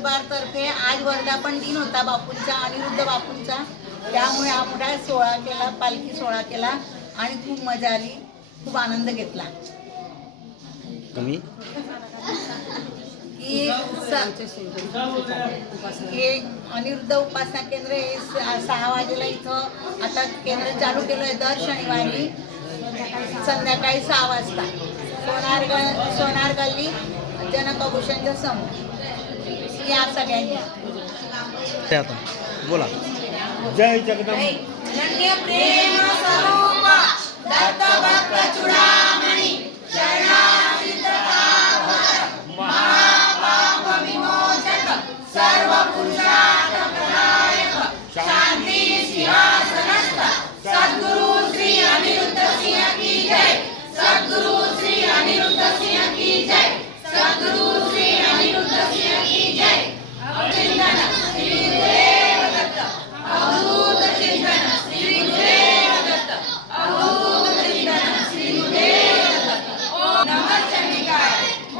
नंदुरबार तर्फे आज वर्धापन दिन होता बापूंचा, अनिरुद्ध बापूंचा, त्यामुळे हा मोठा सोहळा केला, पालखी सोहळा केला आणि खूप मजा आली, खूप आनंद घेतला. तुम्ही हे अनिरुद्ध उपासना केंद्र हे 6 वाजेला इथं आता केंद्र चालू केलं आहे दर शनिवारी संध्याकाळी 6 वाजता सोनार गल्ली जनकभूषणच्या समोर. या सगळ्यांनी आता बोला. जय जगदंब. प्रेम स्वरूप दत्त भक्त चूडामणी महापाप विमोचक सर्व पुरुषार्थ प्रदायक शांती सिंहासनस्थ सद्गुरु श्री अनिरुद्ध सिंह की जय. सद्गुरु श्री अनिरुद्ध सिंह की जय. सद्गुरु श्री अनिरुद्ध सिंह की जय. चिंतन श्री गुरुदेव दत्त. अवधूत चिंतन श्री गुरुदेव दत्त. अवधूत चिंतन श्री गुरुदेव दत्त. ओम नमः चंडिकाय.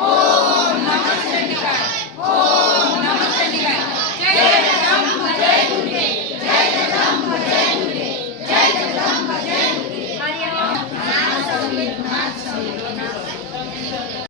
ओम नमः चंडिकाय. ओम नमः चंडिकाय. जय जगदंब जय दुर्गे. जय जगदंब जय दुर्गे. जय जगदंब जय दुर्गे. हरि ओम.